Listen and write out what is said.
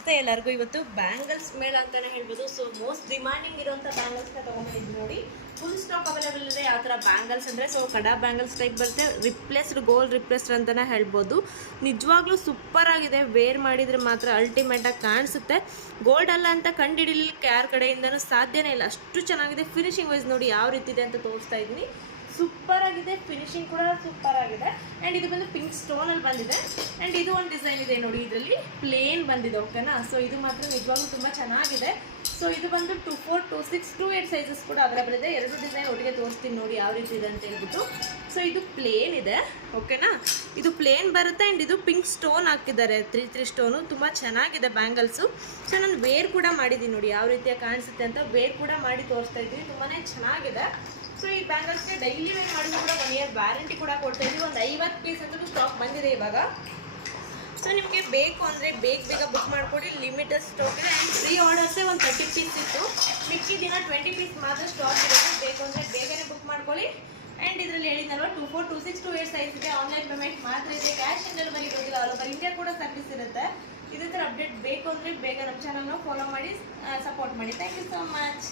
ನಮಸ್ತೆ ಎಲ್ಲರಿಗೂ. ಇವತ್ತು ಬ್ಯಾಂಗಲ್ಸ್ ಮೇಳ ಅಂತಾನೆ ಹೇಳ್ಬೋದು. ಸೊ ಮೋಸ್ಟ್ ಡಿಮಾಂಡಿಂಗ್ ಇರುವಂಥ ಬ್ಯಾಂಗಲ್ಸ್ನ ತೊಗೊಂಡಿದ್ದೀನಿ ನೋಡಿ. ಫುಲ್ ಸ್ಟಾಕ್ ಅವೈಲೇಬಲ್ ಇದೆ. ಯಾವ ಥರ ಬ್ಯಾಂಗಲ್ಸ್ ಅಂದರೆ ಸೊ ಕಡಾ ಬ್ಯಾಂಗಲ್ಸ್ ಟೈಪ್ ಬರುತ್ತೆ. ರಿಪ್ಲೇಸ್ಡ್ ಗೋಲ್ಡ್ ರಿಪ್ಲೇಸ್ಡ್ ಅಂತಲೇ ಹೇಳ್ಬೋದು. ನಿಜವಾಗ್ಲೂ ಸೂಪರ್ ಆಗಿದೆ. ವೇರ್ ಮಾಡಿದರೆ ಮಾತ್ರ ಅಲ್ಟಿಮೇಟಾಗಿ ಕಾಣಿಸುತ್ತೆ. ಗೋಲ್ಡ್ ಅಲ್ಲ ಅಂತ ಕಂಡುಹಿಡಿಲಿಕ್ಕೆ ಯಾರ ಕಡೆಯಿಂದನೂ ಸಾಧ್ಯನೇ ಇಲ್ಲ. ಅಷ್ಟು ಚೆನ್ನಾಗಿದೆ. ಫಿನಿಶಿಂಗ್ ವೈಸ್ ನೋಡಿ ಯಾವ ರೀತಿ ಇದೆ ಅಂತ ತೋರಿಸ್ತಾ ಇದ್ದೀನಿ. ಸೂಪರ್ ಆಗಿದೆ. ಫಿನಿಶಿಂಗ್ ಕೂಡ ಸೂಪರ್ ಆಗಿದೆ. ಆ್ಯಂಡ್ ಇದು ಬಂದು ಪಿಂಕ್ ಸ್ಟೋನಲ್ಲಿ ಬಂದಿದೆ. ಆ್ಯಂಡ್ ಇದು ಒಂದು ಡಿಸೈನ್ ಇದೆ ನೋಡಿ, ಇದರಲ್ಲಿ ಪ್ಲೇನ್ ಬಂದಿದೆ. ಓಕೆನಾ. ಸೊ ಇದು ಮಾತ್ರ ನಿಜವಾಗ್ಲೂ ತುಂಬ ಚೆನ್ನಾಗಿದೆ. ಸೊ ಇದು ಬಂದು 24, 26, 28 ಸೈಜಸ್ ಕೂಡ ಅವೈಲೇಬಲ್ ಇದೆ. ಎರಡು ಡಿಸೈನ್ ಒಟ್ಟಿಗೆ ತೋರಿಸ್ತೀನಿ ನೋಡಿ ಯಾವ ರೀತಿ ಇದೆ ಅಂತ ಹೇಳ್ಬಿಟ್ಟು. ಸೊ ಇದು ಪ್ಲೇನ್ ಇದೆ. ಓಕೆನಾ. ಇದು ಪ್ಲೇನ್ ಬರುತ್ತೆ. ಆ್ಯಂಡ್ ಇದು ಪಿಂಕ್ ಸ್ಟೋನ್ ಹಾಕಿದ್ದಾರೆ, 3 ಸ್ಟೋನು. ತುಂಬ ಚೆನ್ನಾಗಿದೆ ಬ್ಯಾಂಗಲ್ಸು. ಸೊ ನಾನು ವೇರ್ ಕೂಡ ಮಾಡಿದ್ದೀನಿ ನೋಡಿ ಯಾವ ರೀತಿಯಾಗಿ ಕಾಣಿಸುತ್ತೆ ಅಂತ. ವೇರ್ ಕೂಡ ಮಾಡಿ ತೋರಿಸ್ತಾ ಇದ್ದೀನಿ. ತುಂಬಾ ಚೆನ್ನಾಗಿದೆ. ಸೊ ಈ ಬ್ಯಾಂಗಲ್ಸ್ಗೆ ಡೈಲಿ ವೇರ್ ಮಾಡಿದ್ರು ಕೂಡ 1 ಇಯರ್ ವ್ಯಾರಂಟಿ ಕೂಡ ಕೊಡ್ತಾ ಇದ್ದೀವಿ. ಒಂದು 50 ಪೀಸ್ ಅಂತೂ ಸ್ಟಾಕ್ ಬಂದಿದೆ ಇವಾಗ. ಸೊ ನಿಮಗೆ ಬೇಕು ಅಂದರೆ ಬೇಗ ಬುಕ್ ಮಾಡಿಕೊಡಿ. ಲಿಮಿಟೆಡ್ ಸ್ಟಾಕ್ ಇದೆ. ಆ್ಯಂಡ್ ಫ್ರೀ ಆರ್ಡರ್ಸೇ ಒಂದು 30 ಪೀಸ್ ಇತ್ತು. ಮಿಕ್ಕಿ ದಿನ 20 ಪೀಸ್ ಮಾತ್ರ ಸ್ಟಾಕ್ ಇರುತ್ತೆ. ಬೇಕು ಅಂದರೆ ಬೇಗನೆ ಬುಕ್ ಮಾಡ್ಕೊಳ್ಳಿ. ಆ್ಯಂಡ್ ಇದರಲ್ಲಿ ಹೇಳಿದ್ನಲ್ವ 24, 26, 28 ಸೈಜ್ಗೆ ಆನ್ಲೈನ್ ಪೇಮೆಂಟ್ ಮಾತ್ರ ಇದೆ. ಕ್ಯಾಶ್ ಆನ್ ಡೆಲಿವರಿ ಇರೋದಿಲ್ಲ. ಆಲ್ ಓವರ್ ಇಂಡಿಯಾ ಕೂಡ ಸರ್ವಿಸ್ ಇರುತ್ತೆ. ಇದೇ ಥರ ಅಪ್ಡೇಟ್ ಬೇಕು ಅಂದರೆ ಬೇಗ ನಮ್ಮ ಚಾನಲ್ನ ಫಾಲೋ ಮಾಡಿ, ಸಪೋರ್ಟ್ ಮಾಡಿ. Thank you so much.